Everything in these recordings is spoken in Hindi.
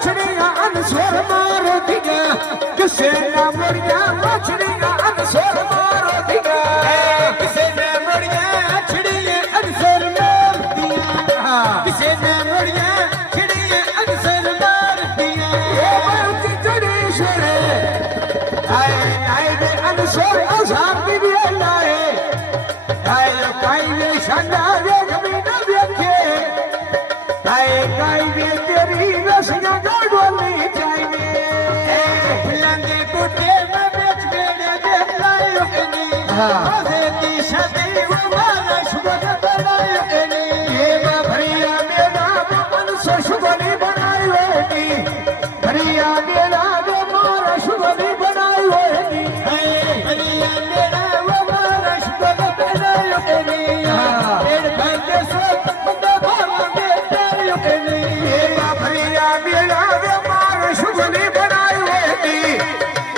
मछलियां अनसर मार दिया किसे ना मुड़िया मछलियां अनसर मार दिया किसे ना मुड़िया छिड़िए अनसर मार दिया किसे ना मुड़िया छिड़िए अनसर मार दिया ये बात चढ़ी शरे आए आए रे अनसर असार की भी लाए आए काई वे शाना वे कभी न देखे आए काई वे तेरी रसिया डोली चाहिए लंगे कुटे में बेच बेड़े देख लायो एनी आधे की शादी वो मारा शुगर बनायो एनी ये भरिया मेरा मन से शुगरी बनायो एनी भरिया मेरा मारा शुगरी बनायो एनी भरिया मेरा वो मारा शुगर बनायो एनी पेड़ भांगे सो बंदा भांगे बनायो एनी ये भरिया मेरा मारा शुगरी बनायो एनी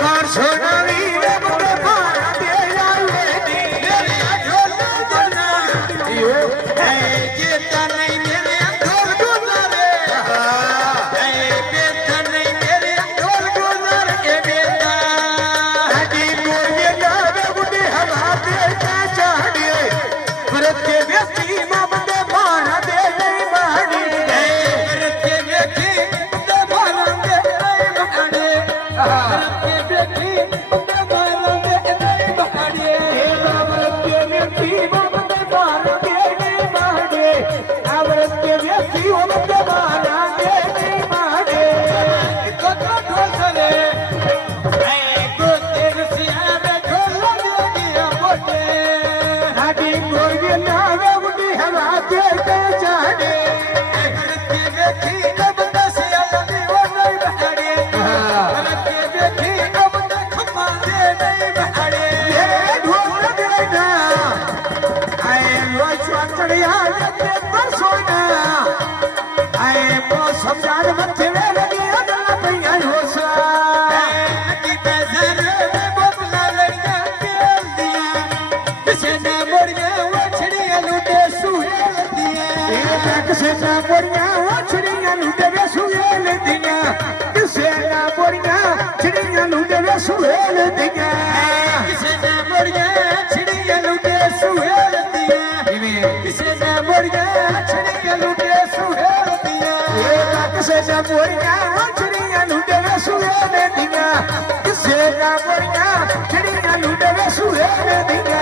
कार सोनावी रे बंदा मारा दे आयो एनी मेरे झोला जना यो ए जेता नहीं मेरे ढोल गुजारे ए बेटा नहीं मेरे ढोल गुजार के बेटा हाजी मोरे नावे बुढ़े हवा दे चाड़िए भरत के व्यक्ति मां बंदे मारा दे नहीं मारी भरत के व्यक्ति बंदे मारा दे नहीं मारी भरत के व्यक्ति बंदे मारा दे नहीं मारी भरत के व्यक्ति बंदे मारा दे नहीं मारी भरत के व्यक्ति बंदे मारा दे नहीं मारी तो ढोसले ए गोते रसिया रे ढोल दे दिया बोटे हाडी मोरगे नावे बुढ़ी हवा दे चाड़े भरत के व्यक्ति बंदा से आदमी वो नहीं बहाड़े भरत के व्यक्ति बंदा खपा दे नहीं बहाड़े ये ढोल देना आए लो चढ़िया ते परसोना आए वो समझान मथे में लगी अदला भैया होसा की पैसर में बोतला लड़का तेल दिया किसे ना मोड़िया वो छिड़िया लूटे सुहेल दिया किसे ना मोड़िया वो छिड़िया लूटे वे सुहेल दिया किसे ना मोड़िया छिड़िया लूटे वे सुहेल दिया किसे ना मोड़िया छिड़िया लूटे सुहेल दिया किसे ना मोड़िया छिड़िया लूटे सुहेल दिया किसे ना मोड़िया छिड़िया लूटे वे सुहेल दिया किसे ना मोड़िया छिड़िया लूटे वे सुहेल दिया